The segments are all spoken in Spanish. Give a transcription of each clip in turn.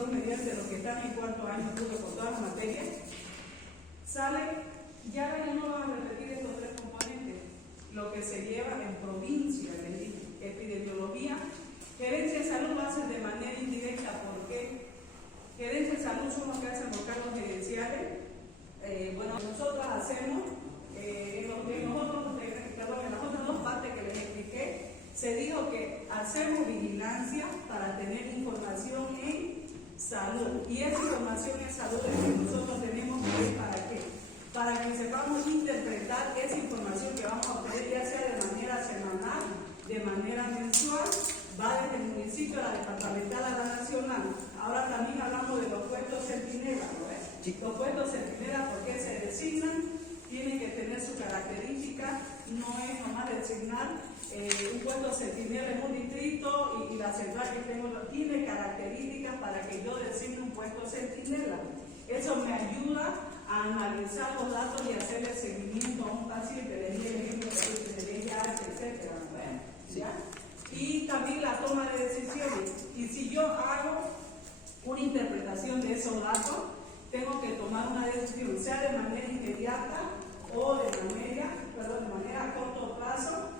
Dios mediante los que están en cuarto año junto con todas las materias, sale, ya no van a repetir estos tres componentes, lo que se lleva en provincia, epidemiología, gerencia de salud lo hacen de manera indirecta, porque gerencia de salud son los que hacen los cargos gerenciales. Bueno, nosotros hacemos, en las otras dos partes que les expliqué, se dijo que hacemos vigilancia para tener información en salud. Y esa información en salud es que nosotros tenemos que ver para qué. Para que sepamos interpretar esa información que vamos a obtener, ya sea de manera semanal, de manera mensual, va desde el municipio a la departamental a la nacional. Ahora también hablamos de los puestos centinelas, ¿no ves? Sí. Los puestos centinelas, ¿por qué se designan? Tienen que tener su característica, no es nomás designar un puesto centinela en un distrito y la central que tengo tiene características para que yo designe un puesto centinela. Eso me ayuda a analizar los datos y hacerle seguimiento a un paciente, le di el ejemplo de VIH, etcétera, ¿no? ¿Ya? Y también la toma de decisiones. Y si yo hago una interpretación de esos datos, tengo que tomar una decisión, sea de manera inmediata o de manera a corto plazo,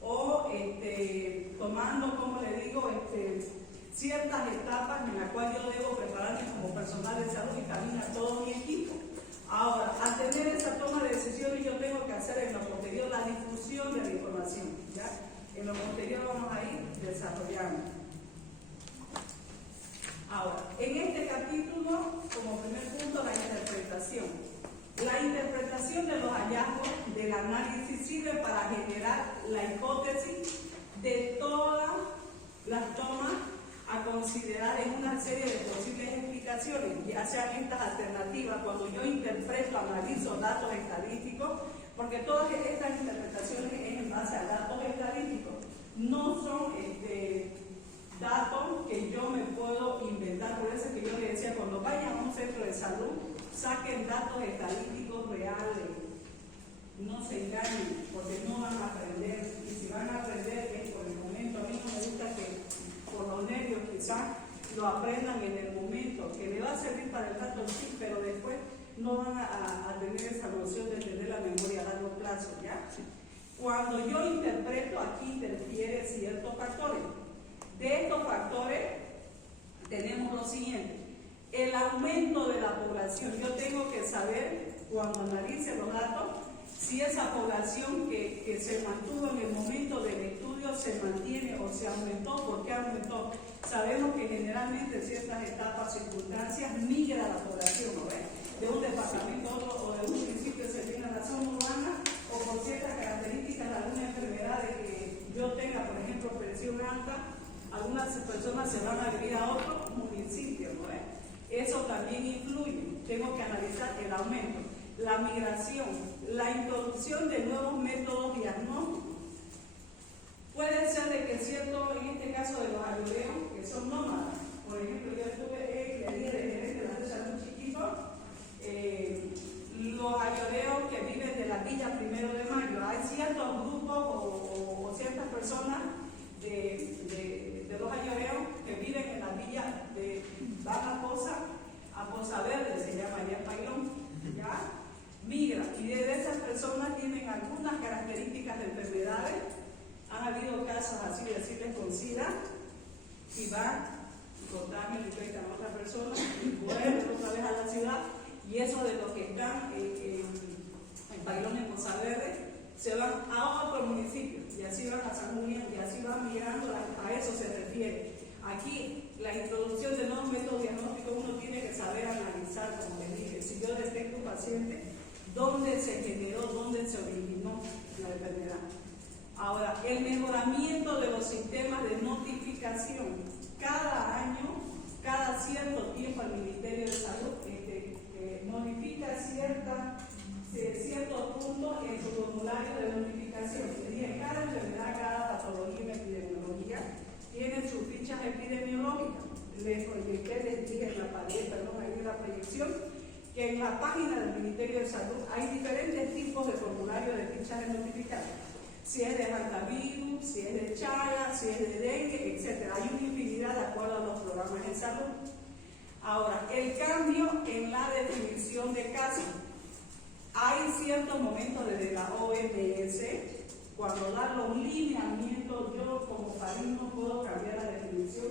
o tomando, como le digo, ciertas etapas en las cuales yo debo prepararme como personal de salud y también a todo mi equipo. Ahora, al tener esa toma de decisiones, yo tengo que hacer en lo posterior la difusión de la información, ¿ya? En lo posterior vamos a ir desarrollando. Ahora, en este capítulo, como primer punto, la interpretación. La interpretación de los hallazgos del análisis sirve para generar la hipótesis de todas las tomas a considerar en una serie de posibles explicaciones, ya sean estas alternativas, cuando yo interpreto, analizo datos estadísticos, porque todas estas interpretaciones es en base a datos estadísticos, no son datos que yo me puedo inventar. Por eso es que yo les decía, cuando vayan a un centro de salud, saquen datos estadísticos reales, no se engañen, porque no van a aprender, y si van a aprender es por el momento. A mí no me gusta que por los nervios quizás lo aprendan en el momento, que le va a servir para el dato sí, pero después no van a tener esa noción de tener la memoria a largo plazo, ¿ya? Cuando yo interpreto, aquí interfiere ciertos factores. De estos factores tenemos lo siguiente: el aumento de la población. Yo tengo que saber, cuando analice los datos, si esa población que se mantuvo en el momento del estudio se mantiene o se aumentó. ¿Por qué aumentó? Sabemos que generalmente en ciertas etapas, circunstancias, migra la población, ¿no ves? De un departamento a otro, o de un municipio se viene a la zona urbana, o por ciertas características de alguna enfermedad que yo tenga, por ejemplo, presión alta, algunas personas se van a vivir a otro municipio, ¿no ves? Eso también influye. Tengo que analizar el aumento, la migración, la introducción de nuevos métodos diagnósticos. Puede ser de que cierto, en este caso de los ayoreos, que son nómadas, por ejemplo, yo estuve le dije de gerente de la salud chiquito, los ayoreos que viven de la villa 1 de Mayo, hay ciertos grupos o ciertas personas de los ayoreos que viven en la villa de Baja Poza a Poza Verde, se llama allá en Pailón, ¿ya? Migra, y de esas personas tienen algunas características de enfermedades. Han habido casos así de decirles con SIDA, y van y contagian, infectan a otra persona y vuelven otra vez a la ciudad, y eso de los que están en Pailón, en Poza Verde, se van a otro municipio, y así van a San Julián, y así van migrando. A eso se refiere. Aquí, la introducción de nuevos métodos diagnósticos, uno tiene que saber analizar, como les dije, si yo detecto un paciente, dónde se generó, dónde se originó la enfermedad. Ahora, el mejoramiento de los sistemas de notificación. Cada año, cada cierto tiempo, el Ministerio de Salud notifica ciertos puntos en su formulario de notificación. Cada enfermedad, cada patología en epidemiología tiene sus fichas epidemiológicas. Les dije en la pared, ahí en la proyección, que en la página del Ministerio de Salud hay diferentes tipos de formularios de fichas de notificación. Si es de hantavirus, si es de Chaga, si es de dengue, etc. Hay una infinidad de acuerdo a los programas de salud. Ahora, el cambio en la definición de caso. Hay ciertos momentos desde la OMS, cuando dan los lineamientos, yo como país no puedo cambiar la definición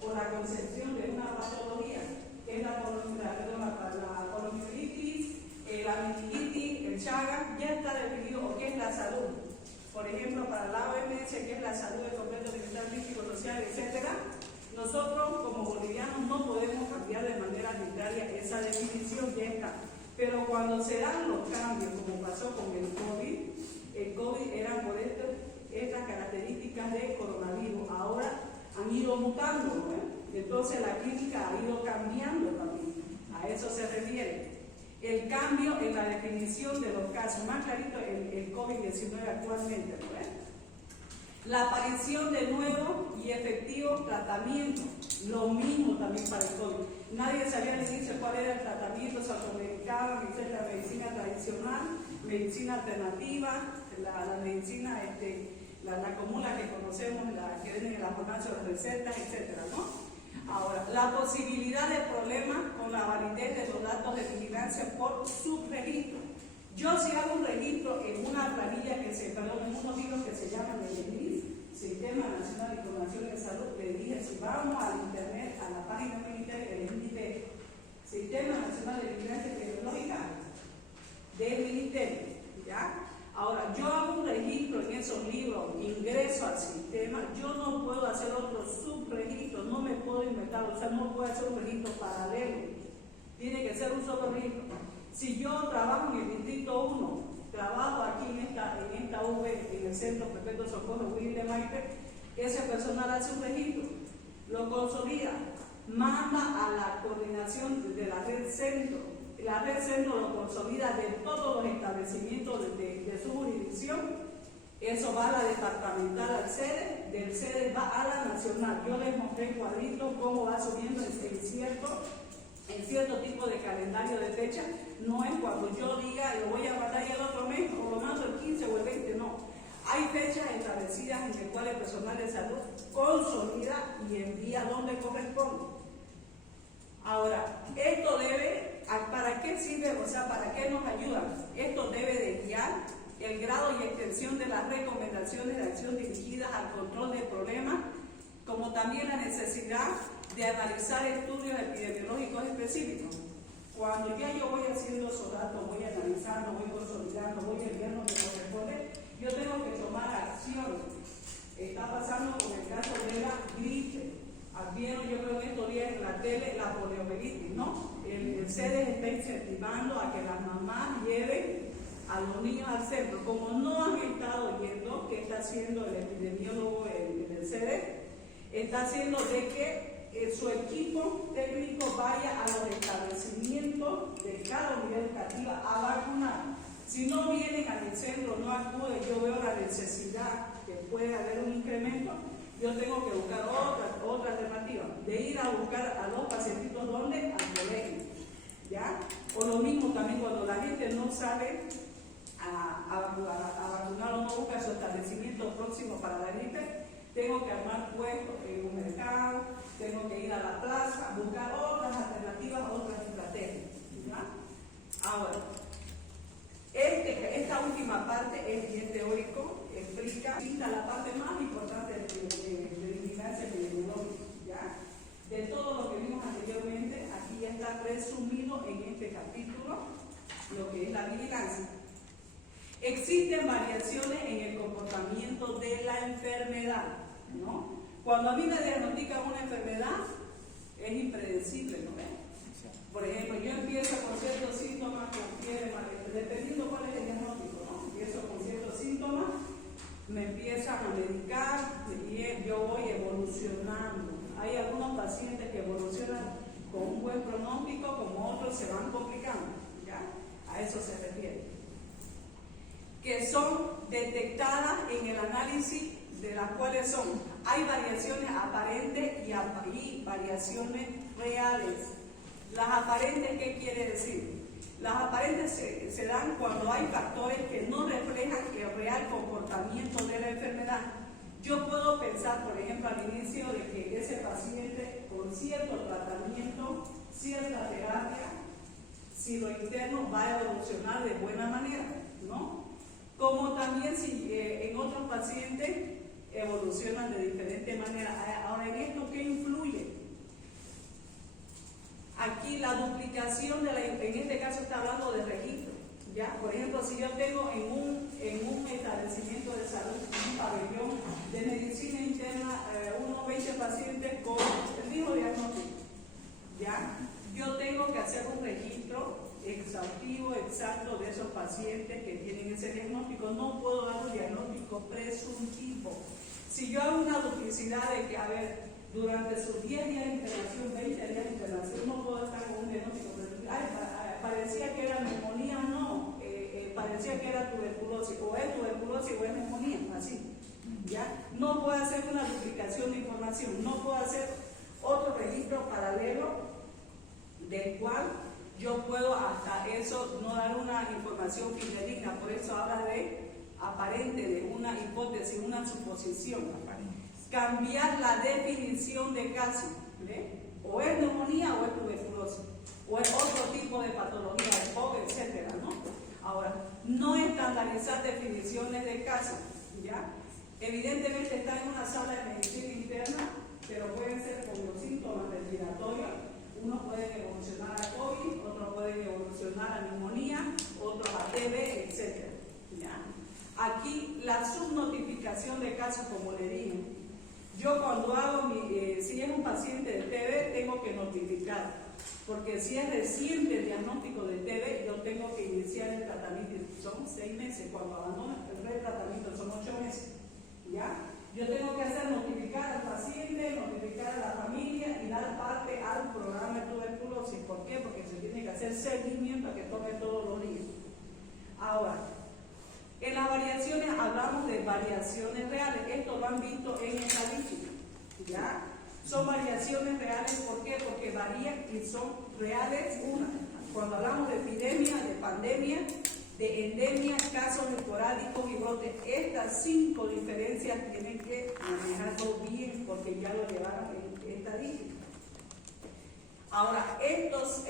o la concepción de una patología, que es la poliomielitis, la meningitis, el Chagas, ya está definido o qué es la salud. Por ejemplo, para la OMS, que es la salud del completo mental, físico, social, etc., nosotros como bolivianos no podemos cambiar de manera arbitraria esa definición, ya está. Pero cuando se dan los cambios, como pasó con el COVID era por estas características de coronavirus, ahora han ido mutando, ¿no? Entonces la clínica ha ido cambiando también, a eso se refiere. El cambio en la definición de los casos, más clarito el COVID-19 actualmente, ¿no? La aparición de nuevos y efectivos tratamientos, lo mismo también para el COVID. Nadie sabía al inicio cuál era el tratamiento, se automedicaba, la medicina tradicional, medicina alternativa, la medicina, la común, la que conocemos, la que viene en la farmacia, las recetas, etcétera, ¿no? Ahora, la posibilidad de problemas con la validez de los datos de vigilancia por subregistro. Yo si hago un registro en una planilla en unos libros que se llaman el SNIS, Sistema Nacional de Información de Salud, le dije, si vamos al internet, a la página del Ministerio, Sistema Nacional de Vigilancia Epidemiológica del Ministerio, ¿ya? Ahora, yo hago un registro en esos libros, ingreso al sistema, yo no puedo hacer otro subregistro, no me puedo inventar, o sea, no puedo hacer un registro paralelo, tiene que ser un solo registro. Si yo trabajo en el Distrito 1, trabajo aquí en esta V, en el Centro Perpetuo Socorro Willy de Maipe, ese personal hace un registro, lo consolida, manda a la coordinación de la red centro. La red centro lo consolida de todos los establecimientos de su jurisdicción. Eso va a la departamental al sede, del sede va a la nacional. Yo les mostré cuadritos cómo va subiendo en cierto tipo de calendario de fecha. No es cuando yo diga lo voy a mandar el otro mes, o lo mando el 15 o el 20, no. Hay fechas establecidas en las cuales el personal de salud consolida y envía donde corresponde. Ahora, esto debe, ¿para qué sirve? O sea, ¿para qué nos ayuda? Esto debe de guiar el grado y extensión de las recomendaciones de acción dirigidas al control del problema, como también la necesidad de analizar estudios epidemiológicos específicos. Cuando ya yo voy haciendo esos datos, voy analizando, voy consolidando, voy enviando lo que corresponde, yo tengo que tomar acción. Está pasando con el caso de la gripe. Vieron, yo creo en estos días en la tele, la poliomielitis, ¿no? El CEDES está incentivando a que las mamás lleven a los niños al centro. Como no han estado yendo, ¿qué está haciendo el epidemiólogo en el CEDES? Está haciendo de que su equipo técnico vaya a los establecimientos de cada unidad educativa a vacunar. Si no vienen al centro, no acuden, yo veo la necesidad que puede haber un incremento. Yo tengo que buscar otra alternativa, de ir a buscar a los pacientitos donde al colegio, ¿ya? O lo mismo también cuando la gente no sale a vacunar o no busca su establecimiento próximo para la gripe, tengo que armar puestos en un mercado, tengo que ir a la plaza, buscar otras alternativas, otras estrategias, ¿ya? Ahora, esta última parte es bien teórico, explica la parte más importante de vigilancia epidemiológica, ¿ya? De todo lo que vimos anteriormente, aquí ya está resumido en este capítulo lo que es la vigilancia. Existen variaciones en el comportamiento de la enfermedad, ¿no? Cuando a mí me diagnostican una enfermedad, es impredecible, ¿no ven? Por ejemplo, yo empiezo con ciertos síntomas, con fiebre, dependiendo cuál es el diagnóstico, ¿no? Empiezo con ciertos síntomas, me empiezan a medicar y yo voy evolucionando. Hay algunos pacientes que evolucionan con un buen pronóstico, como otros se van complicando, ¿ya? A eso se refiere. Que son detectadas en el análisis, de las cuales hay variaciones aparentes y variaciones reales. Las aparentes, ¿qué quiere decir? Las aparentes se dan cuando hay factores que no reflejan el real comportamiento de la enfermedad. Yo puedo pensar, por ejemplo, al inicio de que ese paciente con cierto tratamiento cierta terapia si lo interno va a evolucionar de buena manera, ¿no? Como también si en otros pacientes evolucionan de diferente manera. Ahora, ¿en esto qué influye? Aquí la duplicación en este caso está hablando de registro, ¿ya? Por ejemplo, si yo tengo en un establecimiento de salud, un pabellón de medicina interna, unos 20 pacientes con el mismo diagnóstico, ¿ya? Yo tengo que hacer un registro exhaustivo, exacto de esos pacientes que tienen ese diagnóstico. No puedo dar un diagnóstico presuntivo. Si yo hago una duplicidad de que, a ver, durante sus 10 días de internación, 20 días de internación, no puedo estar con un diagnóstico presuntivo. Parecía que era neumonía, no, parecía que era tuberculosis, o es tuberculosis o es neumonía, así, ¿ya? No puedo hacer una duplicación de información, no puedo hacer otro registro paralelo del cual yo puedo hasta eso no dar una información fidedigna. Por eso habla de aparente, de una hipótesis, una suposición. Cambiar la definición de caso, ¿ve? O es neumonía o es tuberculosis, o es otro tipo de patología, el COVID, etcétera, ¿no? Ahora, no estandarizar definiciones de caso, ¿ya? Evidentemente está en una sala de medicina interna, pero pueden ser con los síntomas respiratorios. Unos pueden evolucionar a COVID, otros pueden evolucionar a neumonía, otros a TB, etc. ¿Ya? Aquí la subnotificación de casos, como le dije, yo cuando hago si es un paciente de TB, tengo que notificar, porque si es reciente el diagnóstico de TB, yo tengo que iniciar el tratamiento. Son 6 meses, cuando abandono el tratamiento son 8 meses. ¿Ya? Yo tengo que hacer notificar al paciente, notificar a la familia y dar parte al programa de tuberculosis. ¿Por qué? Porque se tiene que hacer seguimiento a que tome todos los días. Ahora, en las variaciones hablamos de variaciones reales. Esto lo han visto en estadística, ¿ya? Son variaciones reales, ¿por qué? Porque varían y son reales. Cuando hablamos de epidemia, de pandemia, de endemia, casos esporádicos y brotes, estas 5 diferencias tienen que manejarlo bien porque ya lo llevaron en estadística. Ahora, estas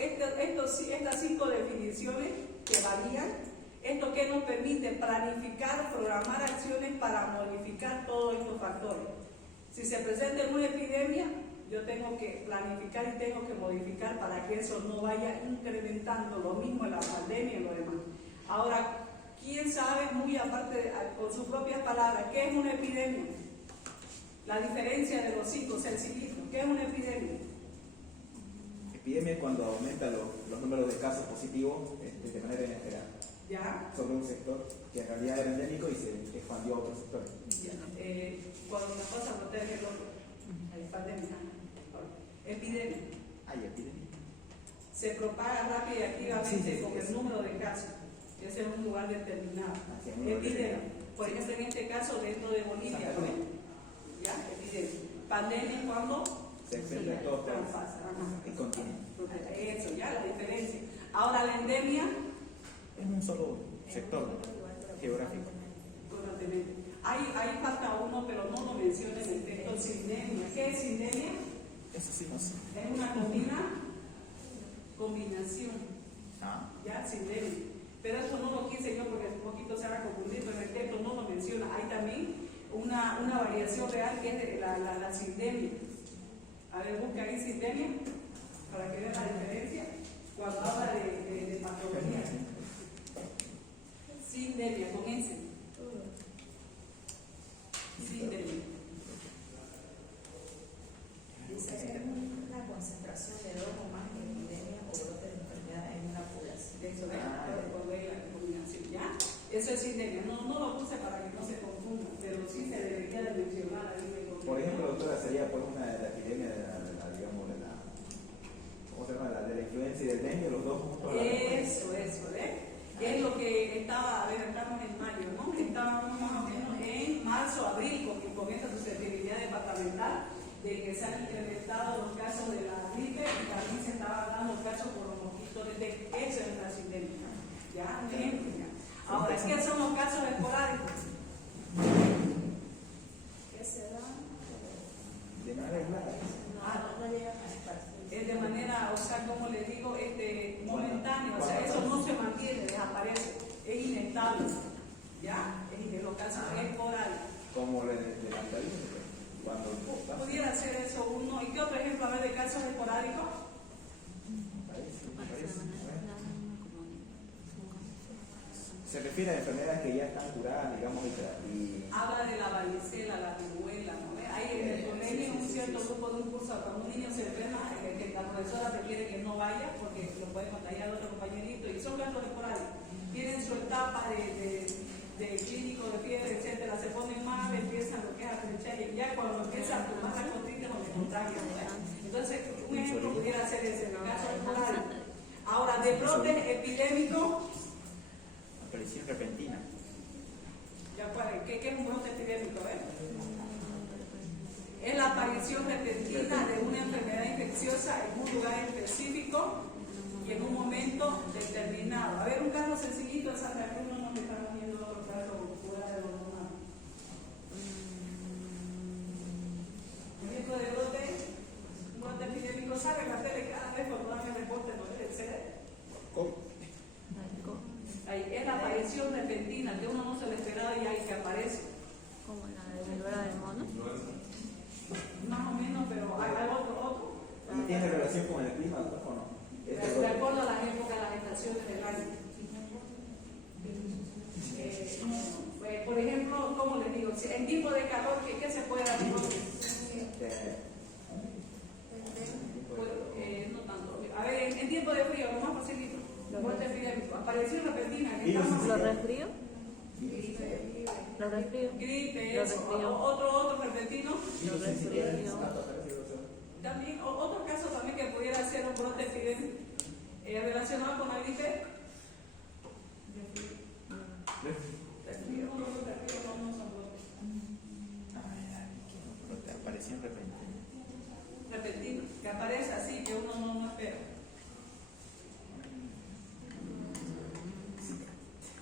5 definiciones que varían, esto que nos permite planificar, programar acciones para modificar todos estos factores. Si se presenta una epidemia, yo tengo que planificar y tengo que modificar para que eso no vaya incrementando, lo mismo en la pandemia y lo demás. Ahora, ¿quién sabe, muy aparte, con sus propias palabras, qué es una epidemia? La diferencia de los 5, sencillito. ¿Qué es una epidemia? Epidemia es cuando aumentan los números de casos positivos de manera inesperada. ¿Ya? Sobre un sector que en realidad era endémico y se expandió a otros sectores. Cuando una cosa protege el otro. Pandemia. Epidemia. Hay epidemia. Se propaga rápido y activamente con el número de casos. Ese es un lugar determinado. Epidemia. Por ejemplo, en este caso, dentro de Bolivia, ¿no? ¿Ya? Epidemia. Pandemia cuando se extiende a todos el continente. Eso, ya la diferencia. Ahora, la endemia es un solo sector geográfico. Ahí falta uno, pero no lo menciona en el texto. Sindemia. ¿Qué es sindemia? Eso sí, no sé. Es una combinación. ¿Ya? Sindemia. Pero eso no lo quise yo porque un poquito se va a confundir, pero el texto no lo menciona. Hay también una variación real que es la sindemia. A ver, busca ahí sindemia para que vean la diferencia cuando habla de patología. Sindemia, con ese. Sindemia. Dice que es una concentración de 2 o más epidemias o brotes de enfermedad en una población. Eso es la combinación, ¿ya? Eso es sindemia. No lo puse para que no se confunda, pero sí se debería de mencionar ahí. Por ejemplo, doctora, sería pues una de la epidemia de la ¿cómo se llama? De la influencia y del dengue, los dos juntos. Eso, ¿eh? Es lo que estaba, a ver, estamos en mayo, ¿no? Estábamos más o menos en marzo, abril, con esa susceptibilidad departamental de que se han incrementado los casos de la gripe y también se estaban dando casos por los mosquitos de dengue. Eso es la sindemia. ¿Ya? Un ejemplo, ¿ya? Ahora, ¿qué son los casos esporádicos? ¿Qué se da? De manera clara. No llegan a esparcirse. Es de manera, o sea, como como le anterior, cuando pasa. Pudiera ser eso uno. ¿Y qué otro ejemplo a ver de casos esporádicos? Se refiere a enfermedades que ya están curadas, digamos, y Habla de la varicela, la viruela, ¿no? Hay en el colegio un cierto grupo de un curso, cuando un niño se enferma, que la profesora prefiere que no vaya porque lo puede contagiar a otro compañerito, y son casos esporádicos. Tienen su etapa de clínico, de fiebre, etcétera, se ponen mal, empiezan lo que es a flechar, y ya cuando empieza a tomar la cotritis donde contagian, ¿no? Entonces, un ejemplo pudiera ser ese, el caso esporádico. Ahora, de brote epidémico, aparición repentina. ya, ¿qué es un brote epidémico? Es la aparición repentina de una enfermedad infecciosa en un lugar específico y en un momento determinado. A ver, un caso sencillito de Santa Cruz, no nos estamos viendo otro caso fuera de lo normal. Ejemplo de brote, un brote epidémico, ¿sabe la tele cada vez cuando dan el reporte no debe ser? Ahí es la aparición repentina, que uno no se lo esperaba y ahí que aparece. Como la de viruela del mono. Más o menos, pero hay otro. ¿Y tiene relación con el clima o no? De acuerdo a las épocas, las estaciones del año. Por ejemplo, ¿cómo les digo? En tiempo de calor, ¿qué se puede dar? No tanto. A ver, en tiempo de frío, lo más facilito. Muerte epidémica. Aparición repentina. ¿Los resfríos? ¿Los resfríos? Gripe, Los eso. resfríos. Otro repentino. Los resfríos. También, otro caso también que pudiera ser un brote epidémico relacionado con la gripe. Aparición repentina. Repentino, que aparece así, que uno no espera.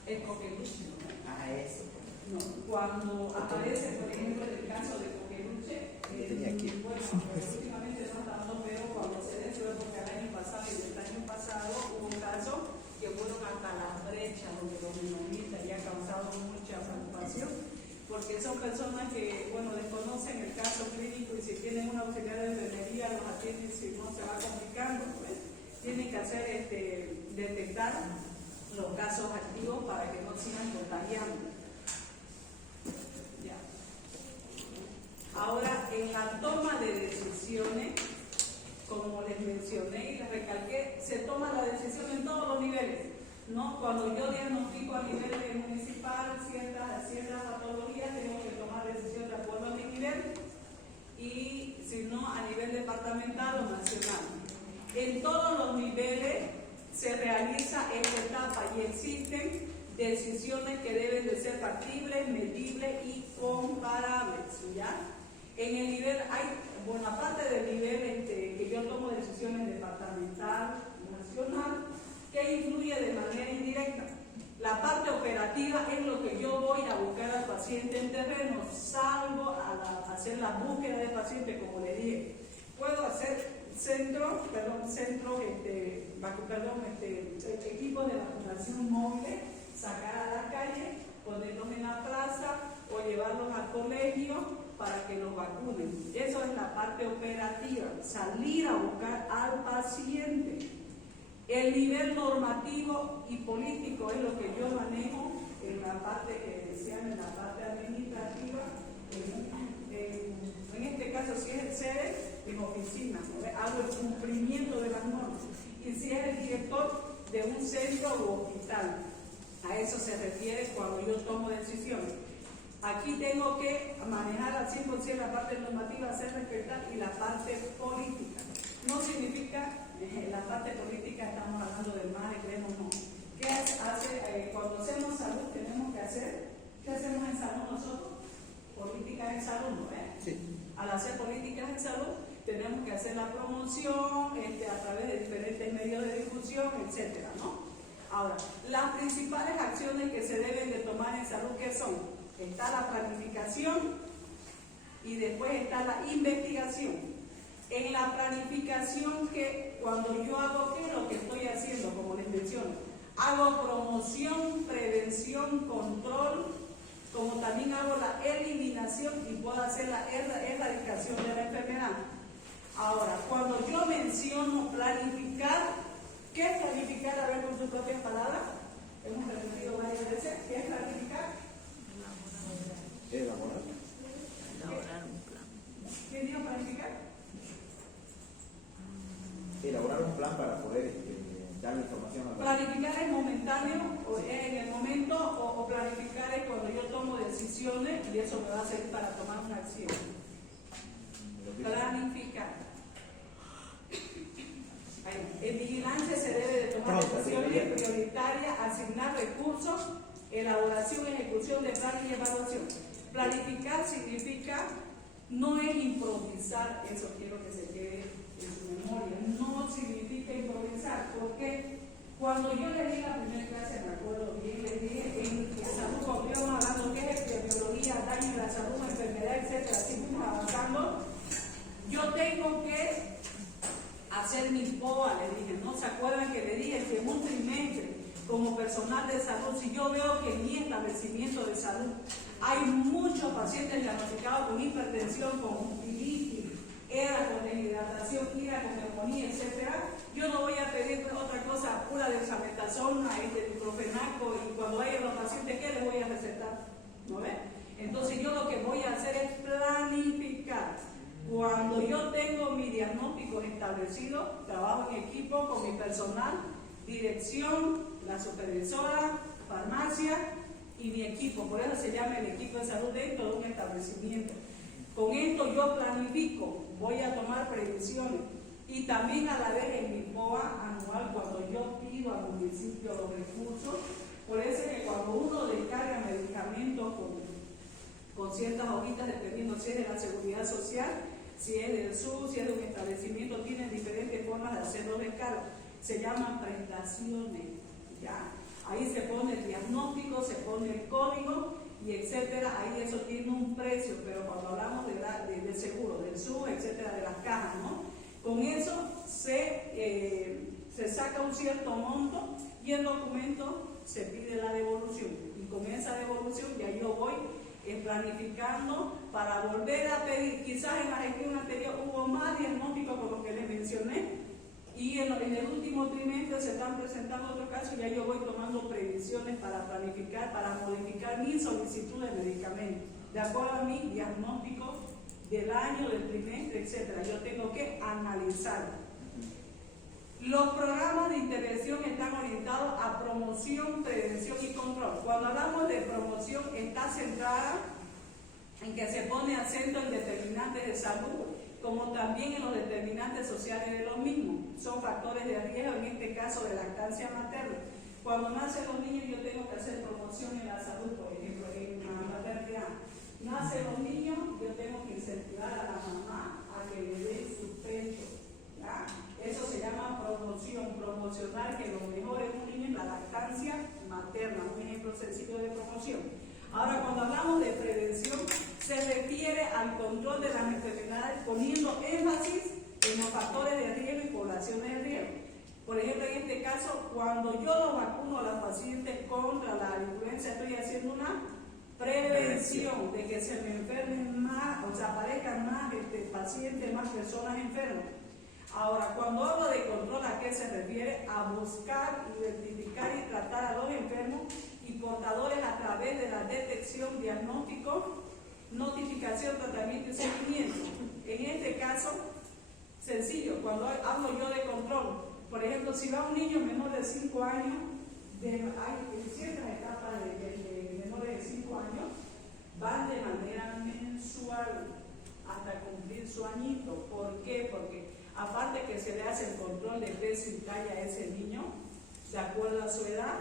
El coqueluche. Eso. No, cuando aparece, por ejemplo, en el caso de coqueluche, bueno, últimamente no tanto, pero cuando se den su época el año pasado y el año pasado hubo un caso que fueron hasta las brechas donde los menonitas ya ha causado mucha preocupación, porque son personas que, bueno, desconocen el caso clínico y si tienen una auxiliar de enfermería los atienden, si no se va complicando, pues, tienen que hacer detectar los casos activos para que no sigan contagiando. Ya. Ahora, en la toma de decisiones, como les mencioné y les recalqué, se toma la decisión en todos los niveles, ¿no? Cuando yo diagnostico a nivel municipal ciertas patologías, tengo que tomar decisión de acuerdo a mi nivel, y si no, a nivel departamental o nacional. En todos los niveles se realiza esta etapa y existen decisiones que deben de ser factibles, medibles y comparables, ¿ya? En el nivel, bueno, aparte del nivel que yo tomo decisiones departamental, nacional, que influye de manera indirecta. La parte operativa es lo que yo voy a buscar al paciente en terreno, salgo a hacer la búsqueda del paciente, como le dije. Puedo hacer equipos de vacunación móviles, sacar a la calle, ponerlos en la plaza o llevarlos al colegio para que los vacunen. Eso es la parte operativa, salir a buscar al paciente. El nivel normativo y político es lo que yo manejo en la parte que decían, en la parte administrativa. En este caso, si es el sede, en oficina, ¿no? Hago el cumplimiento de las normas. Y si es el director de un centro u hospital, a eso se refiere cuando yo tomo decisiones. Aquí tengo que manejar al 100% la parte normativa, hacer respetar, y la parte política. No significa, la parte política estamos hablando del más extremo, no. ¿Qué hace cuando hacemos salud? Tenemos que hacer, ¿qué hacemos en salud nosotros? Políticas en salud, ¿no? Sí. Al hacer políticas en salud, tenemos que hacer la promoción a través de diferentes medios de difusión, etcétera, ¿no? Ahora, las principales acciones que se deben de tomar en salud, ¿qué son? Está la planificación y después está la investigación. En la planificación, que cuando yo hago, ¿qué es lo que estoy haciendo? Como les menciono, hago promoción, prevención, control, como también hago la eliminación y puedo hacer la erradicación de la enfermedad. Ahora, cuando yo menciono planificar, ¿qué es planificar? A ver con sus propias palabras. Hemos repetido varias veces. ¿Qué es planificar? Elaborar. Elaborar un plan. ¿Qué dijo planificar? Elaborar un plan para poder dar la información a la... Planificar es momentáneo, o es en el momento, o planificar es cuando yo tomo decisiones y eso me va a servir para tomar una acción. Planificar. En vigilancia se debe de tomar decisiones prioritarias, asignar recursos, elaboración, ejecución de planes y evaluación. Planificar significa, no es improvisar, eso quiero que se quede en su memoria, no significa improvisar, porque cuando yo le di la primera clase, me acuerdo bien, le dije en salud, cuando íbamos hablando que es epidemiología, daño de la salud, enfermedad, etcétera, así fuimos avanzando, yo tengo que hacer mi POA, le dije, ¿no? ¿Se acuerdan que le dije que en un trimestre como personal de salud, si yo veo que en mi establecimiento de salud hay muchos pacientes diagnosticados con hipertensión, con pilitis, ERA con deshidratación, IRA con neumonía, etcétera, yo no voy a pedir otra cosa, pura dexametasona, diclofenaco, y cuando vayan los pacientes, ¿qué les voy a recetar? ¿No ven? Entonces yo lo que voy a hacer es planificar. Cuando yo tengo mi diagnóstico establecido, trabajo en equipo con mi personal, dirección, la supervisora, farmacia y mi equipo. Por eso se llama el equipo de salud dentro de un establecimiento. Con esto yo planifico, voy a tomar previsiones y también a la vez en mi POA anual, cuando yo pido al municipio los recursos, por eso es que cuando uno descarga medicamentos con ciertas hojitas, dependiendo si es de la seguridad social, si es del SUS, si es de un establecimiento, tienen diferentes formas de hacer los descargos. Se llaman prestaciones, ¿ya? Ahí se pone el diagnóstico, se pone el código y etcétera. Ahí eso tiene un precio, pero cuando hablamos del seguro, del SUS, etcétera, de las cajas, ¿no? Con eso se saca un cierto monto y el documento se pide la devolución. Y con esa devolución ya yo voy planificando para volver a pedir. Quizás en la gestión anterior hubo más diagnósticos con lo que les mencioné y en el último trimestre se están presentando otros casos y ya yo voy tomando previsiones para planificar, para modificar mi solicitud de medicamentos de acuerdo a mi diagnóstico del año, del trimestre, etcétera. Yo tengo que analizar. Los programas de intervención están orientados a promoción, prevención y control. Cuando hablamos de promoción, está centrada en que se pone acento en determinantes de salud, como también en los determinantes sociales de los mismos. Son factores de riesgo, en este caso de lactancia materna. Cuando nacen los niños, yo tengo que hacer promoción en la salud, por ejemplo, en la maternidad. Nacen los niños, yo tengo que incentivar a la mamá a que le dé su pecho. ¿Ya? Eso se llama promoción, promocionar que lo mejor en un niño es la lactancia materna, un ejemplo sencillo de promoción. Ahora, cuando hablamos de prevención, se refiere al control de las enfermedades poniendo énfasis en los factores de riesgo y poblaciones de riesgo. Por ejemplo, en este caso, cuando yo lo vacuno a los pacientes contra la influenza, estoy haciendo una prevención de que se me enfermen más, o sea, aparezcan más pacientes, más personas enfermas. Ahora, cuando hablo de control, ¿a qué se refiere? A buscar, identificar y tratar a los enfermos y portadores a través de la detección, diagnóstico, notificación, tratamiento y seguimiento. En este caso, sencillo, cuando hablo yo de control, por ejemplo, si va un niño menor de 5 años, en ciertas etapas de menores de 5 años, van de manera mensual hasta cumplir su añito. ¿Por qué? Porque aparte que se le hace el control de peso y talla a ese niño, de acuerdo a su edad,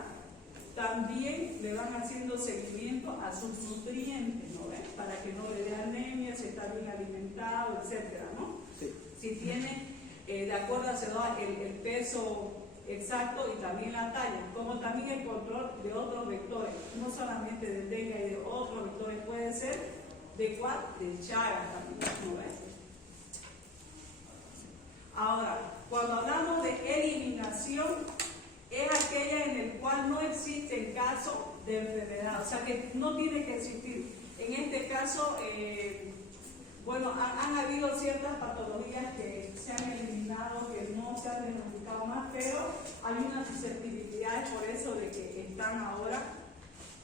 también le van haciendo seguimiento a sus nutrientes, ¿no ven? Para que no le dé anemia, si está bien alimentado, etcétera, ¿no? Sí. Si tiene, de acuerdo a su edad, el peso exacto y también la talla, como también el control de otros vectores, no solamente de dengue y de otros vectores, puede ser de cuál, de Chagas también, ¿no ves? Ahora, cuando hablamos de eliminación es aquella en el cual no existe caso de enfermedad, o sea que no tiene que existir. En este caso, bueno, han habido ciertas patologías que se han eliminado, que no se han diagnosticado más, pero hay unas susceptibilidades, por eso de que están ahora,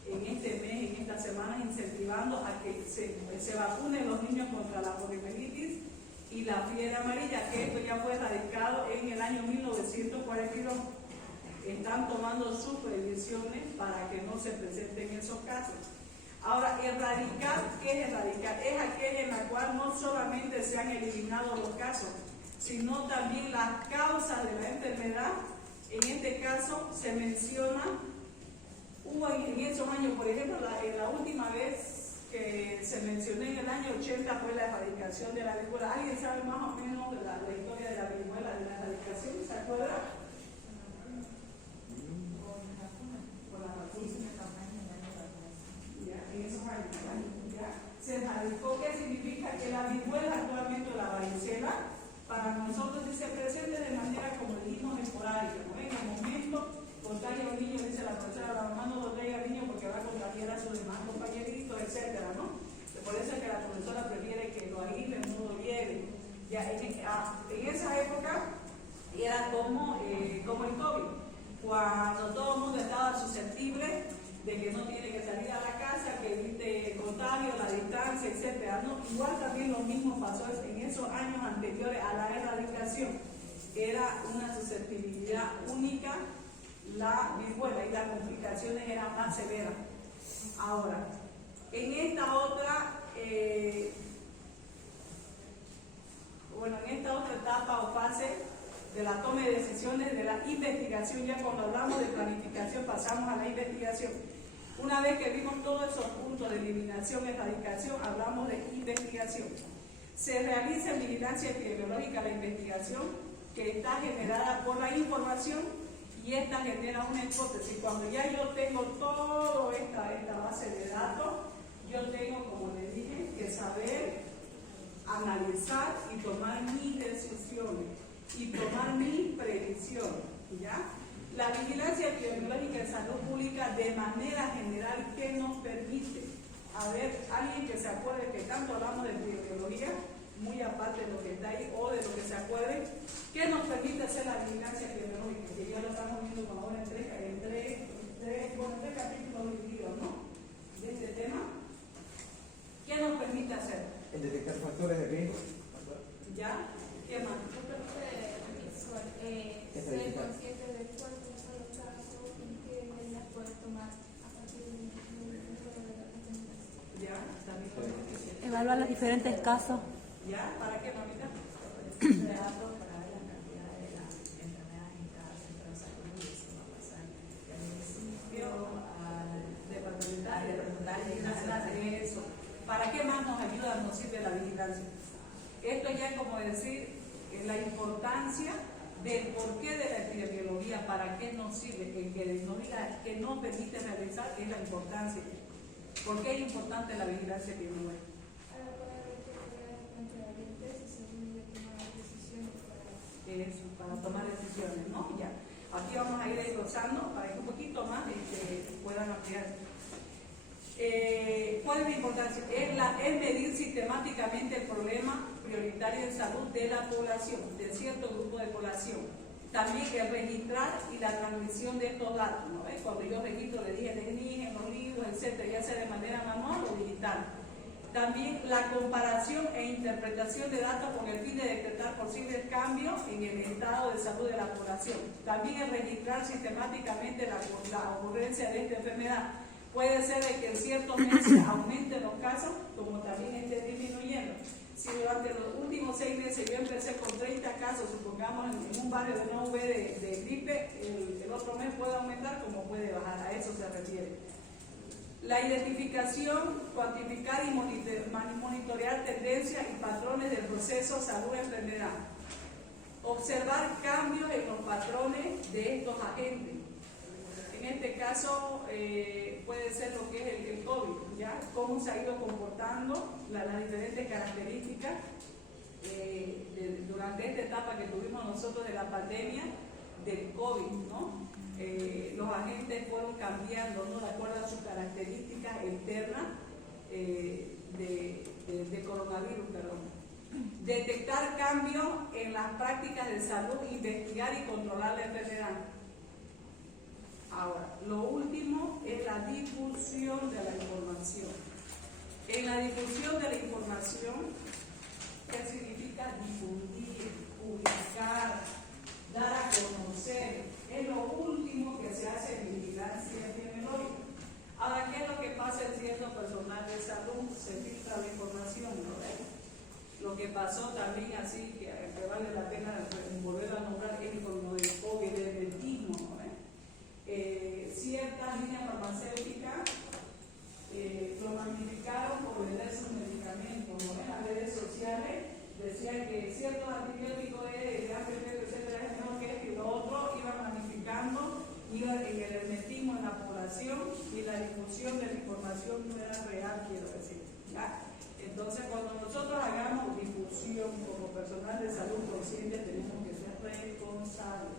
en este mes, en estas semanas, incentivando a que se vacunen los niños contra la poliomielitis y la fiebre amarilla, que esto ya fue erradicado en el año 1942. Están tomando sus previsiones para que no se presenten esos casos. Ahora, erradicar, ¿qué es erradicar? Es aquella en la cual no solamente se han eliminado los casos, sino también las causas de la enfermedad. En este caso se menciona, hubo en esos años, por ejemplo, en la última vez que se mencionó en el año 80 fue la erradicación de la viruela. ¿Alguien sabe más o menos la historia de la viruela, de la erradicación? ¿Se acuerda? En esos años, ¿ya? Se erradicó, ¿qué significa? Que la viruela, actualmente la varicela, para nosotros se presente de manera, como dijimos, esporádica, ¿no? En el momento, contagia a un niño, dice la profesora, la mamá no lo traiga al niño porque va a contagiar a sus demás compañeritos, etcétera, ¿no? Por eso es que la profesora prefiere que lo aísle, no lo lleve. Ya, en esa época era como el COVID, cuando todo el mundo estaba susceptible de que no tiene que salir a la casa, que evite contagio, la distancia, etcétera, ¿no? Igual también lo mismo pasó en esos años anteriores a la erradicación. Era una susceptibilidad única la viruela y las complicaciones eran más severas. Ahora, en esta otra, en esta otra etapa o fase de la toma de decisiones, de la investigación, ya cuando hablamos de planificación pasamos a la investigación. Una vez que vimos todos esos puntos de eliminación y erradicación, hablamos de investigación. Se realiza en vigilancia epidemiológica la investigación que está generada por la información y esta genera una hipótesis. Cuando ya yo tengo toda esta base de datos, yo tengo, como les dije, que saber analizar y tomar mis decisiones y tomar mis predicciones, ¿ya? La vigilancia epidemiológica en salud pública de manera general, ¿qué nos permite? A ver, alguien que se acuerde que tanto hablamos de epidemiología, muy aparte de lo que está ahí, o de lo que se acuerde, ¿qué nos permite hacer la vigilancia epidemiológica? Que ya lo estamos viendo como ahora en tres capítulos divididos, ¿no? De este tema. ¿Qué nos permite hacer? El detectar factores de riesgo. ¿Ya? ¿Qué más? Ser consciente de cuántos son los casos y qué medidas puedes tomar a partir de la recomendación. ¿Ya? También lo beneficia. Evaluar los diferentes casos. ¿Ya? ¿Para qué, mamita? Datos para ver la cantidad de las enfermedades en cada centro de salud y eso va a pasar del municipio al departamental y nacional. Eso. ¿Para qué más nos ayuda, nos sirve la vigilancia? Esto ya es como decir la importancia del porqué de la epidemiología, para qué nos sirve, el que nos diga que nos permite realizar es la importancia. ¿Por qué es importante la vigilancia epidemiológica? Para poder detectar antecedentes y según de tomar decisiones Eso, para tomar decisiones, ¿no? Ya. Aquí vamos a ir desglosando para que un poquito más puedan ampliar. ¿Cuál es la importancia? Es medir sistemáticamente el problema prioritario en salud de la población, de cierto grupo de población. También el registrar y la transmisión de estos datos, ¿no? Cuando yo registro, le dije en los libros, etcétera, ya sea de manera manual o digital. También la comparación e interpretación de datos con el fin de detectar posibles cambios en el estado de salud de la población. También el registrar sistemáticamente la ocurrencia de esta enfermedad. Puede ser de que en ciertos meses aumenten los casos, como también esté disminuyendo. Si durante los últimos 6 meses yo empecé con 30 casos, supongamos en un barrio de una V de gripe, el otro mes puede aumentar como puede bajar, a eso se refiere. La identificación, cuantificar y monitorear tendencias y patrones del proceso salud-enfermedad. Observar cambios en los patrones de estos agentes. En este caso puede ser lo que es el COVID, ¿ya? Cómo se ha ido comportando las diferentes características durante esta etapa que tuvimos nosotros de la pandemia del COVID, ¿no? los agentes fueron cambiando, ¿no?, de acuerdo a sus características externas de coronavirus, perdón. Detectar cambios en las prácticas de salud, investigar y controlar la enfermedad. Ahora, lo último es la difusión de la información. En la difusión de la información, ¿qué significa difundir, publicar, dar a conocer? Es lo último que se hace en vigilancia epidemiológica. Ahora, ¿qué es lo que pasa siendo personal de salud? Se filtra la información, ¿no? Lo que pasó también, así que vale la pena volver a nombrar, es con lo del COVID, del dentismo, ¿no? Ciertas líneas farmacéuticas lo magnificaron por vender sus medicamentos, ¿no? En las redes sociales decían que ciertos antibióticos de gran efecto, etcétera, es mejor que esto y lo otro, iban magnificando, iban en el hermetismo en la población y la difusión de la información no era real, quiero decir, ¿ya? Entonces, cuando nosotros hagamos difusión como personal de salud consciente, tenemos que ser responsables,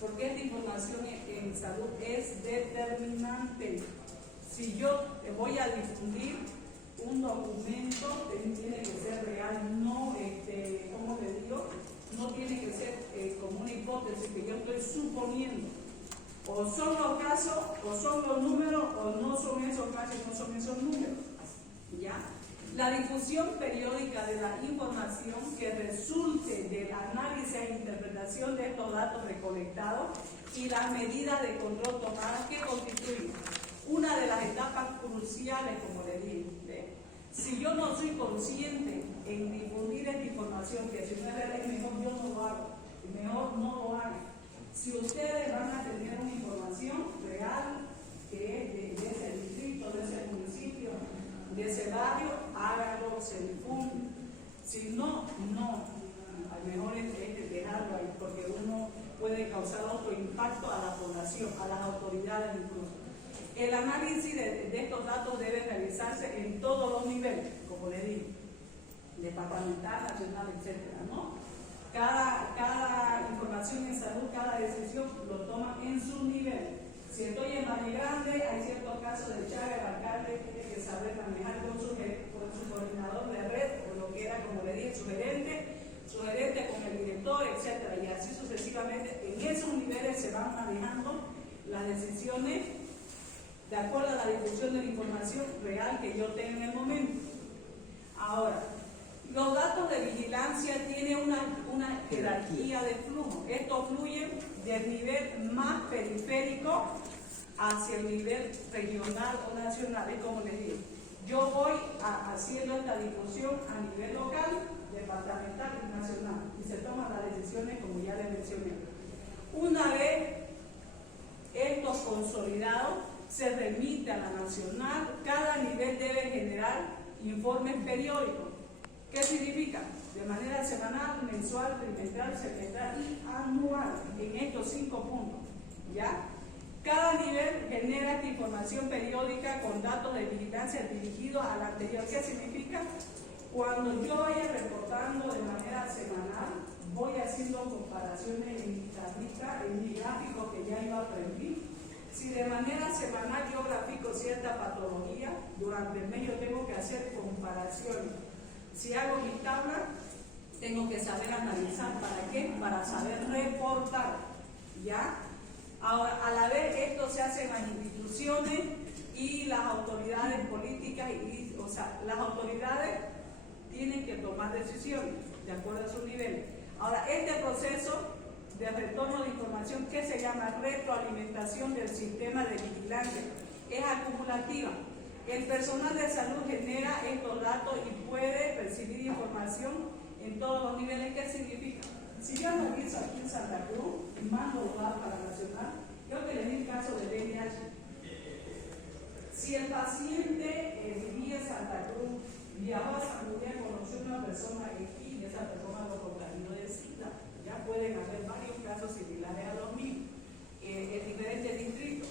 porque esta información en salud es determinante. Si yo voy a difundir un documento, tiene que ser real, no, ¿cómo le digo? No tiene que ser como una hipótesis que yo estoy suponiendo. O son los casos, o son los números, o no son esos casos, no son esos números. ¿Ya? La difusión periódica de la información que resulte del análisis e interpretación de estos datos recolectados y las medidas de control tomadas que constituyen una de las etapas cruciales, como le dije. Si yo no soy consciente en difundir esta información, que si no es real, mejor yo no lo hago, mejor no lo haga. Si ustedes van a tener una información real que es de ese distrito, de ese municipio, de ese barrio, háganlo, se difunde. Si no, no. Al mejor es dejarlo ahí, porque uno puede causar otro impacto a la población, a las autoridades incluso. El análisis de estos datos debe realizarse en todos los niveles, como le digo, departamental, nacional, etcétera, ¿no? Cada información en salud, cada decisión lo toman en su nivel. Si estoy en Valle Grande, hay ciertos casos de Chaga, el alcalde tiene que saber manejar con su coordinador de red, o lo que era, como le dije, su gerente con el director, etcétera, y así sucesivamente. En esos niveles se van manejando las decisiones de acuerdo a la difusión de la información real que yo tengo en el momento. Ahora, los datos de vigilancia tienen una jerarquía de flujo. Estos fluyen del nivel más periférico hacia el nivel regional o nacional. Es como les digo, yo voy haciendo esta difusión a nivel local, departamental y nacional, y se toman las decisiones como ya les mencioné. Una vez esto consolidado, se remite a la nacional. Cada nivel debe generar informes periódicos. ¿Qué significa? De manera semanal, mensual, trimestral, semestral y anual, en estos 5 puntos. ¿Ya? Cada nivel genera esta información periódica con datos de vigilancia dirigidos al anterior. ¿Qué significa? Cuando yo vaya reportando de manera semanal, voy haciendo comparaciones en mi tablita, en mi gráfico que ya iba a aprender. Si de manera semanal yo grafico cierta patología, durante el mes yo tengo que hacer comparaciones. Si hago mi tabla, tengo que saber analizar. ¿Para qué? Para saber reportar. ¿Ya? Ahora, a la vez esto se hace en las instituciones y las autoridades políticas, o sea, las autoridades tienen que tomar decisiones de acuerdo a su nivel. Ahora, este proceso de retorno de información, que se llama retroalimentación del sistema de vigilancia, es acumulativa. El personal de salud genera estos datos y puede recibir información en todos los niveles. ¿Qué significa? Si yo analizo aquí en Santa Cruz y mando los datos a la nacional, yo que le di el caso de VIH. Si el paciente vivía en Santa Cruz, viajó a San Luis, conoció a una persona aquí y esa persona lo contaminó de SIDA, ya pueden haber varios casos similares a los míos en diferentes distritos.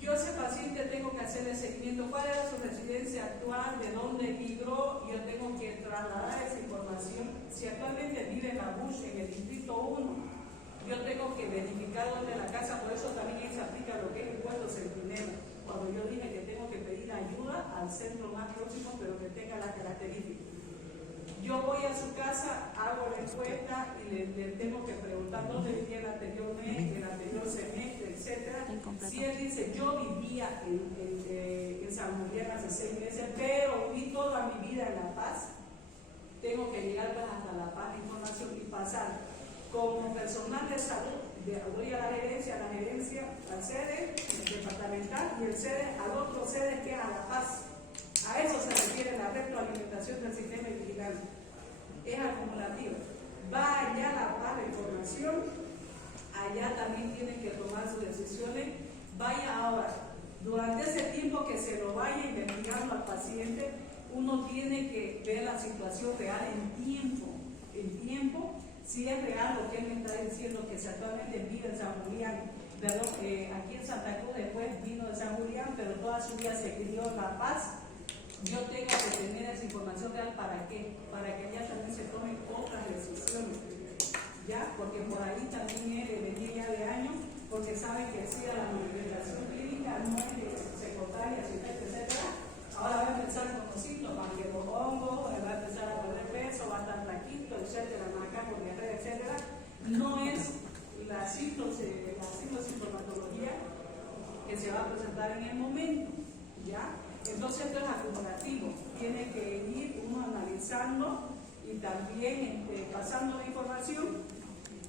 Yo a ese paciente tengo que hacerle seguimiento, cuál era su residencia actual, de dónde migró, y yo tengo que trasladar esa información. Si actualmente vive en la Bush, en el distrito 1, yo tengo que verificar dónde la casa, por eso también ahí se aplica lo que es el puesto centinela. Cuando yo dije que tengo que pedir ayuda al centro más próximo, pero que tenga las características. Yo voy a su casa, hago la encuesta y le tengo que preguntar dónde vivía el anterior mes, el anterior semestre, etc. Si él dice, yo vivía en San Julián hace 6 meses, pero viví toda mi vida en La Paz, tengo que llegar pues hasta La Paz de información y pasar como personal de salud, doy a la gerencia, al sede departamental y el sede al otro sede que es a La Paz. A eso se refiere la retroalimentación del sistema de vigilancia. Es acumulativa. Va allá La Paz la información, allá también tienen que tomar sus decisiones. Vaya ahora, durante ese tiempo que se lo vaya investigando al paciente, uno tiene que ver la situación real en tiempo, si es real lo que él me está diciendo, que se actualmente vive en San Julián, perdón, aquí en Santa Cruz, después vino de San Julián, pero toda su vida se crió en La Paz. Yo tengo que tener esa información real, ¿para qué? Para que allá también se tomen otras decisiones, ¿ya? Porque por ahí también venía ya de años, porque saben que si a la manifestación clínica no es que se contagia, etc. Ahora va a empezar con los síntomas, que los hongos, va a empezar a perder peso, va a estar flaquito, etc., macaco, diarrea, etc. No es la sintomatología que se va a presentar en el momento, ¿ya? Entonces esto es acumulativo, tiene que ir uno analizando y también pasando la información.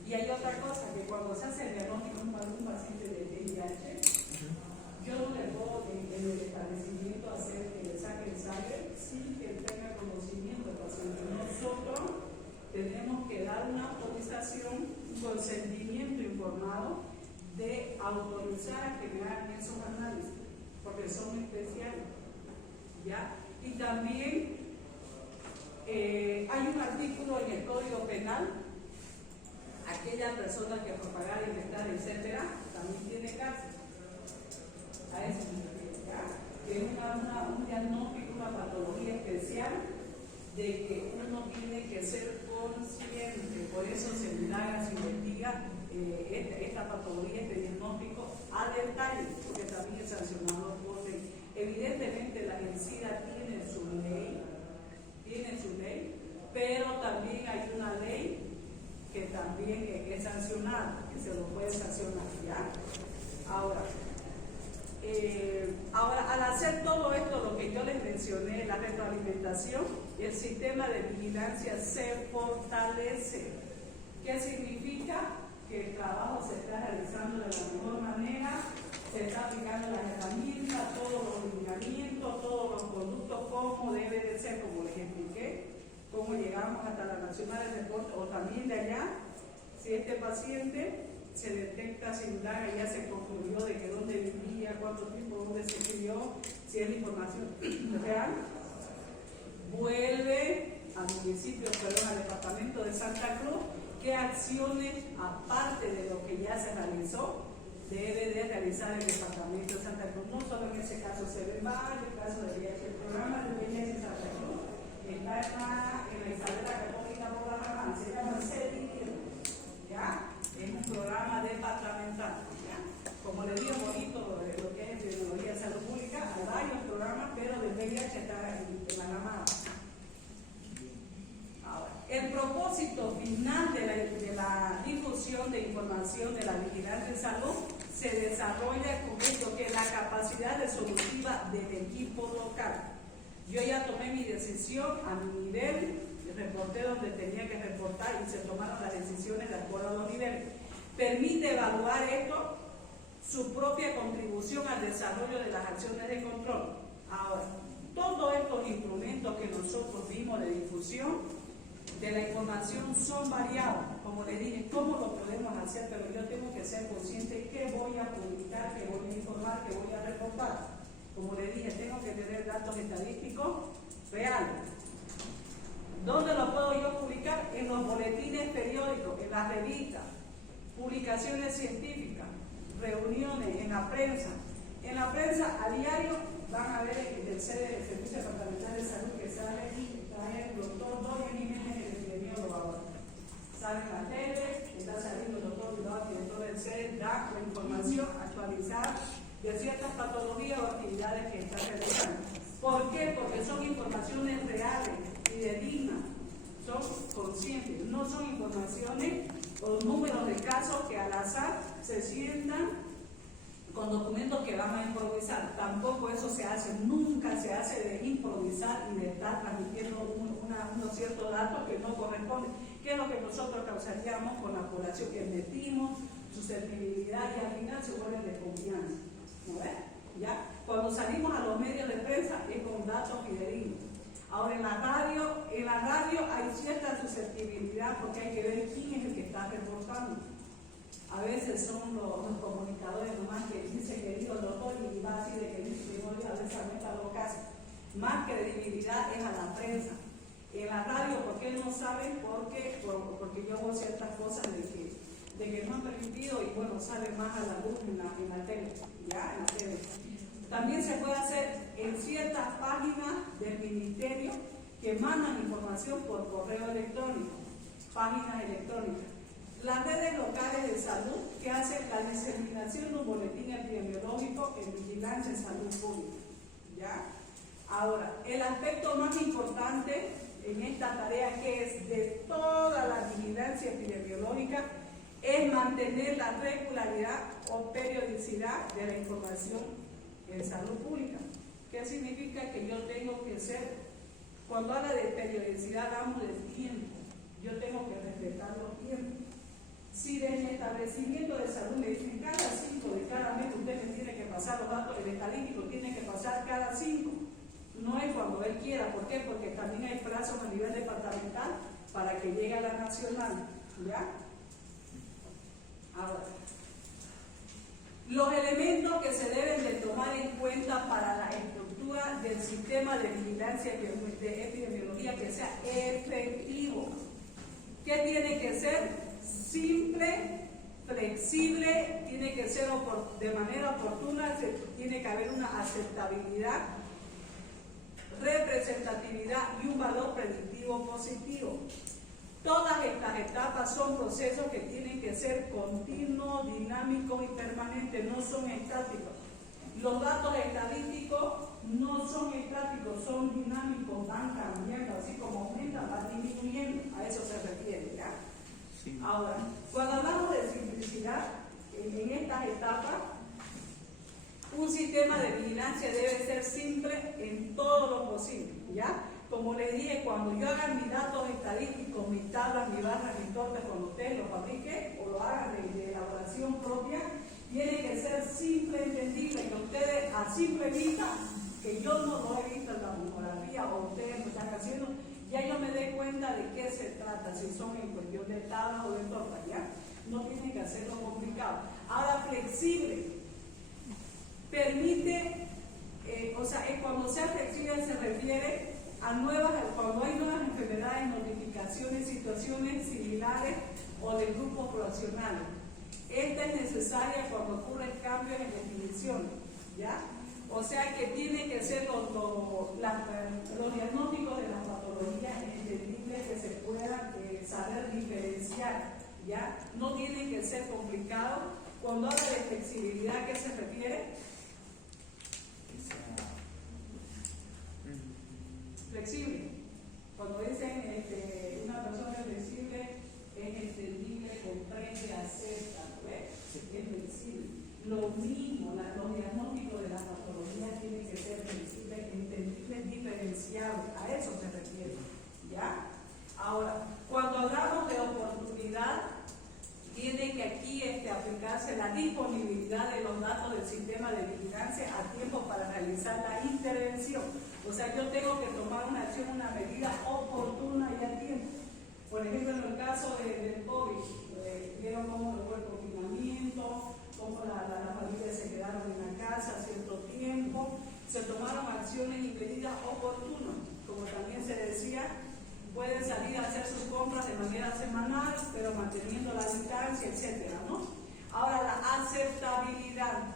Y hay otra cosa, que cuando se hace el diagnóstico para un paciente de VIH, yo no le puedo en el establecimiento hacer que le saquen sangre sin que él tenga conocimiento del paciente. Nosotros tenemos que dar una autorización, un consentimiento informado de autorizar a que me hagan esos análisis, porque son especiales, ¿ya? Y también hay un artículo en el Código Penal, aquella persona que propagar, inventar, etc., también tiene cárcel. A eso me refiero, ¿ya? Que es un diagnóstico, una patología especial de que uno tiene que ser consciente, por eso se indaga, se investiga esta patología, este diagnóstico a detalle, porque también es sancionado por ley. Evidentemente la GENSIDA tiene su ley, pero también hay una ley que también es sancionada, que se lo puede sancionar, ¿ya? Ahora, al hacer todo esto, lo que yo les mencioné, la retroalimentación, el sistema de vigilancia se fortalece. ¿Qué significa? Que el trabajo se está realizando de la mejor manera, se está aplicando las herramientas, todos los lineamientos, todos los conductos, como debe de ser, como les expliqué, cómo llegamos hasta la nacional de reporte, o también de allá, si este paciente se detecta, se indaga, ya se concluyó de que dónde vivía, cuánto tiempo, dónde se crió, si es la información real, vuelve al municipio, al departamento de Santa Cruz, qué acciones, aparte de lo que ya se realizó, debe de realizar el departamento de Santa Cruz. No solo en ese caso se ven varios casos de VIH. El programa de VIH en Santa Cruz está en la Isabela Católica por la Ramán, se llama CEDIR, ¿ya? Es un programa departamental, ¿ya? Como le digo, bonito lo que es tecnología de salud pública, hay varios programas, pero de VIH está en la Ramán. El propósito final de la difusión de información de la vigilancia en salud se desarrolla con esto, que es la capacidad resolutiva del equipo local. Yo ya tomé mi decisión a mi nivel, reporté donde tenía que reportar y se tomaron las decisiones de acuerdo a los niveles. Permite evaluar esto, su propia contribución al desarrollo de las acciones de control. Ahora, todos estos instrumentos que nosotros vimos de difusión de la información son variados. Como les dije, ¿cómo lo podemos hacer? Pero yo tengo que ser consciente de qué voy a publicar, qué voy a informar, qué voy a reportar. Como les dije, tengo que tener datos estadísticos reales. ¿Dónde lo puedo yo publicar? En los boletines periódicos, en las revistas, publicaciones científicas, reuniones, en la prensa. En la prensa a diario van a ver el Servicio Departamental de Salud que sale el doctor Doña Jiménez, el epidemiólogo ahora. Sale en la tele, está saliendo el doctor no son informaciones o números de casos que al azar se sientan con documentos que van a improvisar. Tampoco eso se hace, nunca se hace de improvisar y de estar transmitiendo unos ciertos datos que no corresponden, que es lo que nosotros causaríamos con la población que metimos, susceptibilidad y al final se vuelven de confianza. ¿No ves? ¿Ya? Cuando salimos a los medios de prensa es con datos fidedignos. Ahora en la radio hay cierta susceptibilidad porque hay que ver quién es el que está reportando. A veces son los comunicadores nomás que dicen que dijo el doctor y va así de que dice que no, a veces aumenta los casos. Más credibilidad es a la prensa. En la radio, ¿por qué no saben? Porque yo hago ciertas cosas de que no han permitido y bueno, sale más a la luz en la tele, ya, en la tele. También se puede hacer en ciertas páginas del ministerio que mandan información por correo electrónico, páginas electrónicas. Las redes locales de salud que hacen la diseminación de un boletín epidemiológico en vigilancia en salud pública. ¿Ya? Ahora, el aspecto más importante en esta tarea que es de toda la vigilancia epidemiológica es mantener la regularidad o periodicidad de la información en salud pública. ¿Qué significa? Que yo tengo que ser, cuando habla de periodicidad hablamos de tiempo, yo tengo que respetar los tiempos. Si del establecimiento de salud me dicen cada 5 de cada mes usted me tiene que pasar los datos, el estadístico tiene que pasar cada 5, no es cuando él quiera. ¿Por qué? Porque también hay plazos a nivel departamental para que llegue a la nacional. ¿Ya? Ahora, los elementos que se deben de tomar en cuenta para la estructura del sistema de vigilancia de epidemiología que sea efectivo. ¿Qué tiene que ser? Simple, flexible, tiene que ser de manera oportuna, tiene que haber una aceptabilidad, representatividad y un valor predictivo positivo. Todas estas etapas son procesos que tienen que ser continuos, dinámicos y permanentes, no son estáticos. Los datos estadísticos no son estáticos, son dinámicos, van cambiando, así como aumentan, van disminuyendo, a eso se refiere, ¿ya? Sí. Ahora, cuando hablamos de simplicidad, en estas etapas, un sistema de vigilancia debe ser simple en todo lo posible, ¿ya? Como les dije, cuando yo haga mis datos estadísticos, mis tablas, mis barras, mis tortas, cuando ustedes lo fabriquen o lo hagan de elaboración propia, tiene que ser simple, entendible, que ustedes a simple vista, que yo no lo he visto en la fotografía o ustedes lo están haciendo, ya yo me dé cuenta de qué se trata, si son en cuestión de tablas o de tortas, ¿ya? No tienen que hacerlo complicado. Ahora, flexible, permite, cuando sea flexible se refiere a cuando hay nuevas enfermedades, notificaciones, situaciones similares o de grupos poblacionales. Esta es necesaria cuando ocurren cambios en definiciones, ¿ya? O sea que tiene que ser los diagnósticos de las patologías entendibles que se puedan saber diferenciar, ¿ya? No tienen que ser complicados. Cuando habla de flexibilidad, ¿a qué se refiere? Flexible. Cuando dicen una persona es flexible, es entendible, comprende, acepta, ¿ves? Es flexible. Lo mismo, los diagnósticos de las patologías tienen que ser flexibles, entendibles, diferenciables. A eso se refiere, ¿ya? Ahora, cuando hablamos de oportunidad, tiene que aquí aplicarse la disponibilidad de los datos del sistema de vigilancia a tiempo para realizar la intervención. O sea, yo tengo que tomar una acción, una medida oportuna y a tiempo. Por ejemplo, en el caso del COVID, vieron cómo fue el confinamiento, cómo las familias se quedaron en la casa cierto tiempo, se tomaron acciones y medidas oportunas. Como también se decía, pueden salir a hacer sus compras de manera semanal, pero manteniendo la distancia, etcétera, ¿no? Ahora, la aceptabilidad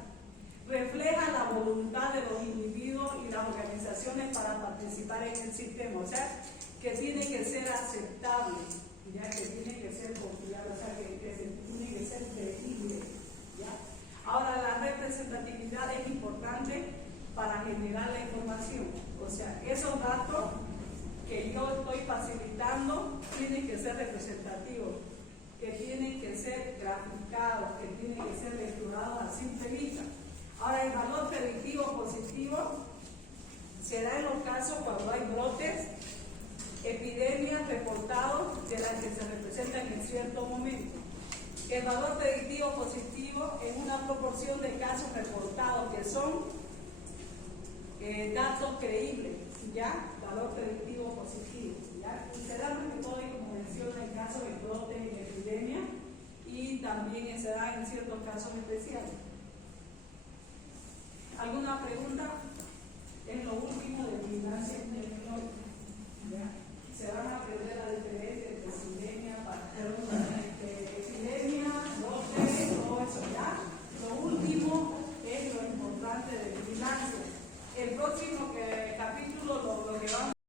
refleja la voluntad de los individuos y las organizaciones para participar en el sistema, o sea, que tiene que ser aceptable, ya que tiene que ser confiable, o sea, que tiene que ser creíble, ¿ya? Ahora, la representatividad es importante para generar la información, o sea, esos datos que yo estoy facilitando tienen que ser representativos, que tienen que ser graficados, que tienen que ser lecturados a simple vista. Ahora, el valor predictivo positivo se da en los casos cuando hay brotes, epidemias reportados de las que se representan en cierto momento. El valor predictivo positivo es una proporción de casos reportados que son datos creíbles, ¿ya? Valor predictivo positivo, ¿ya? Y se da más que todo, como menciona, en casos de brotes, en epidemia, y también se da en ciertos casos especiales. ¿Alguna pregunta?